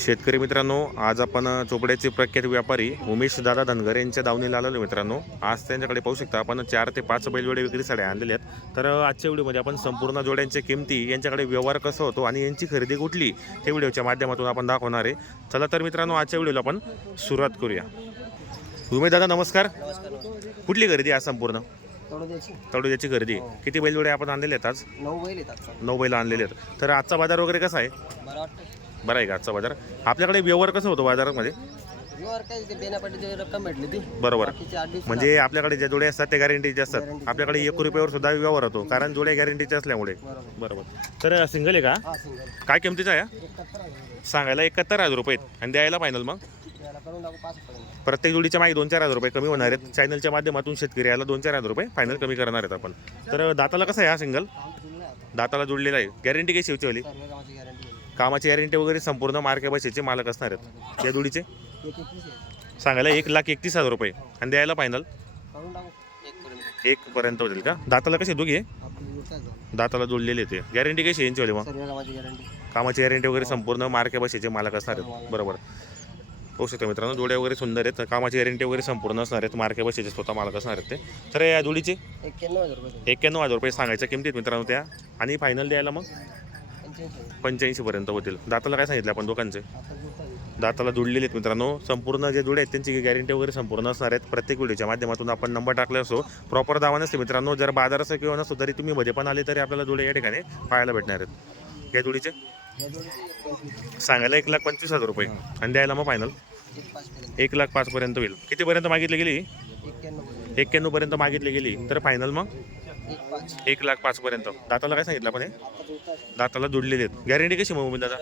शेतकरी मित्रांनो आज आपण चोपड्याचे प्रख्यात व्यापारी उमेश दादा धनगर यांच्या दावणीला आलेलो मित्रांनो. आज त्यांच्याकडे पाहू शकता आपण चार ते पाच बैलजोडे विक्रीसाठी आणलेले आहेत. तर आजच्या व्हिडिओमध्ये आपण संपूर्ण जोड्यांच्या किमती यांच्याकडे व्यवहार कसा होतो आणि यांची खरेदी कुठली ते व्हिडिओच्या माध्यमातून आपण दाखवणार आहे. चला तर मित्रांनो आजच्या व्हिडिओला आपण सुरुवात करूया. उमेश दादा नमस्कार. कुठली खरेदी आहे आज संपूर्ण? तळुद्याची खरेदी. किती बैलजोडे आपण आणलेले आहेत आज? नऊ बैल आणलेले आहेत. तर आजचा बाजार वगैरे कसा आहे? बरं आहे का आजचा बाजार? आपल्याकडे व्यवहार कसं होतो बाजारामध्ये? व्यवहार काय ते देण्यापाठी रक्कम भेटली ती. बरोबर. बाकीचे आठ दिवस म्हणजे आपल्याकडे ज्या जोड्या असतात त्या गॅरंटीचे असतात. आपल्याकडे एक रुपयावर सुद्धा व्यवहार होतो कारण जोड्या गॅरंटीचे असल्यामुळे. बरोबर. बरोबर. तर सिंगल आहे का? हा सिंगल काय किमतीचा आहे? हा? एकाहत्तर आहे सांगायला एकाहत्तर हजार रुपये आहेत. आणि द्यायला फायनल मग? याला करून टाकू पाच पर्यंत प्रत्येक जोडीच्या मागे दोन चार हजार रुपये कमी होणार आहेत. चॅनलच्या माध्यमातून शेतकरी याला दोन चार हजार रुपये फायनल कमी करणार आहेत आपण. तर दाताला कसं आहे हा सिंगल दाताला जोडलेला आहे गॅरंटी सर्व कामाची गॅरंटी कामाची गॅरंटी वगैरे संपूर्ण मार्के बसेचे मालक असणार आहेत. या जोडीचे? आहे सांगायला एक लाख एकतीस हजार रुपये. आणि द्यायला फायनल एक पर्यंत होतील का? दाताला कसे दोघे? दाताला जोडलेले ते. गॅरंटी कशी यांची मग? सर्व कामाची गॅरंटी वगैरे संपूर्ण मार्के बसेचे मालक असणार आहेत. बरोबर. होऊ शकतं मित्रांनो जोड्या वगैरे सुंदर आहेत. कामाची गॅरंटी वगैरे संपूर्ण असणार आहेत. मार्के बसेचे स्वतः मालक असणार आहेत ते. तर या जोडीचे? एक्क्याण्णव हजार रुपये. एक्क्याण्णव हजार रुपये सांगायच्या किमतीत मित्रांनो त्या. आणि फायनल द्यायला मग? पंच्याऐंशी पर्यंत होतील. दाताला काय सांगितलं आपण दोघांचे? दाताला जुडलेले आहेत मित्रांनो. संपूर्ण जे जुडे आहेत त्यांची गॅरंटी वगैरे संपूर्ण असणार आहेत. प्रत्येक व्हिडिओच्या माध्यमातून आपण नंबर टाकले असो. प्रॉपर दावा नसते मित्रांनो. जर बाजार असं किंवा नसतो तरी तुम्ही मध्ये पण आले तरी आपल्याला जुडे या ठिकाणी पाहायला भेटणार आहेत. या जुडीचे सांगायला एक लाख पंचवीस हजार रुपये. आणि द्यायला मग फायनल एक लाख पाचपर्यंत होईल. कितीपर्यंत मागितली गेली? एक्क्याण्णवपर्यंत एक्क्याण्णव पर्यंत मागितली गेली. तर फायनल मग? एक लाख पाच पर्यंत. दाताला काय सांगितलं आपण हे. दाताला जोडलेले आहेत. गॅरंटी कशी मग दादा?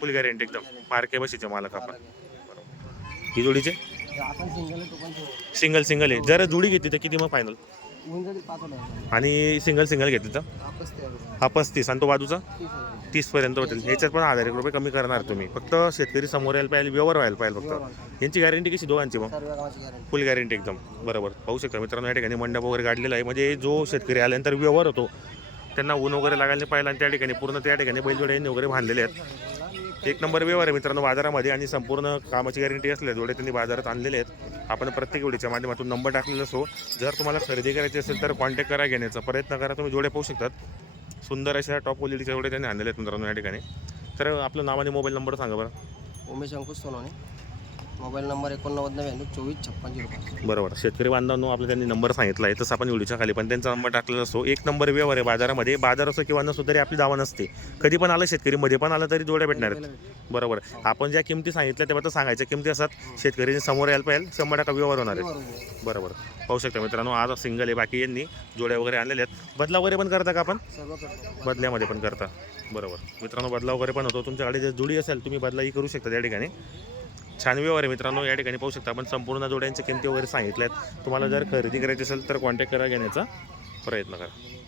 फुल गॅरंटी एकदम. मार्के बशीचे मालक आपण. ही जोडीचे? सिंगल सिंगल आहे जर जोडी घेतली तर किती मग फायनल आणि सिंगल सिंगल घेतली तर. हा पस्तीस आणि तो बाजूचा? तीस हजार तीस पर्यंत होतील. ह्याच्यात पण हजार एक रुपये कमी करणार तुम्ही. फक्त शेतकरी समोर यायला पाहिजे व्यवहार व्हायला पाहिजे फक्त. यांची गॅरंटी कशी दोघांची मग? फुल गॅरंटी एकदम. बरोबर. पाहू शकता मित्रांनो या ठिकाणी मंडप वगैरे काढलेला आहे. म्हणजे जो शेतकरी आल्यानंतर व्यवहार होतो त्यांना ऊन वगैरे लागायला नाही पाहिजे आणि त्या ठिकाणी पूर्ण त्या ठिकाणी बैलजोडे यांनी वगैरे बांधलेले आहेत. एक नंबर व्यवहार आहे मित्रांनो बाजारामध्ये आणि संपूर्ण कामाची गॅरंटी असल्या जोडे त्यांनी बाजारात आणलेले आहेत. आपण प्रत्येक वेळीच्या माध्यमातून नंबर टाकलेला असो जर तुम्हाला खरेदी करायची असेल तर कॉन्टॅक्ट करा घेण्याचा प्रयत्न करा. तुम्ही जोड्या पाहू शकतात. सुंदर अशा टॉप क्वालिटीच्या जोड्या त्यांनी आणलेल्या आहेत मित्रांनो या ठिकाणी. तर आपलं नाव आणि मोबाईल नंबर सांगा बरं. उमेश अंकुश सोनवणे. मोबाईल नंबर एकोणनव्वद नव्याण्णव चोवीस छप्पन झिरो पाच. बरोबर. शेतकरी बांधवांनो आपला त्यांनी नंबर सांगितला आहे. तसं आपण व्हिडिओच्या खाली पण त्यांचा नंबर टाकलेला असतो. एक नंबर व्यवहार आहे बाजारामध्ये. बाजार असो किंवा नसो तरी आपली दावा नसते कधी पण आलं शेतकरी मध्ये पण आलं तरी जोड्या भेटणार आहेत. बरोबर. आपण ज्या किमती सांगितल्या तेव्हा तर सांगायच्या किमती असतात शेतकरी समोर यायला पाहिजे शंभर टक्का व्यवहार होणार आहे बरोबर. पाहू शकता मित्रांनो आज सिंगल आहे. बाकी यांनी जोड्या वगैरे आणलेल्या आहेत. बदला वगैरे पण करता का आपण? सर्व करतो बदल्यामध्ये पण करता. बरोबर. मित्रांनो बदला वगैरे पण होतो. तुमच्याकडे जर जुडी असेल तुम्ही बदलाही करू शकता त्या ठिकाणी. छान व्यवहार आहे मित्रांनो या ठिकाणी पाहू शकता आपण संपूर्ण जोड्यांच्या किमती वगैरे सांगितल्या आहेत तुम्हाला जर खरेदी करायची असेल तर कॉन्टॅक्ट करा घेण्याचा प्रयत्न करा.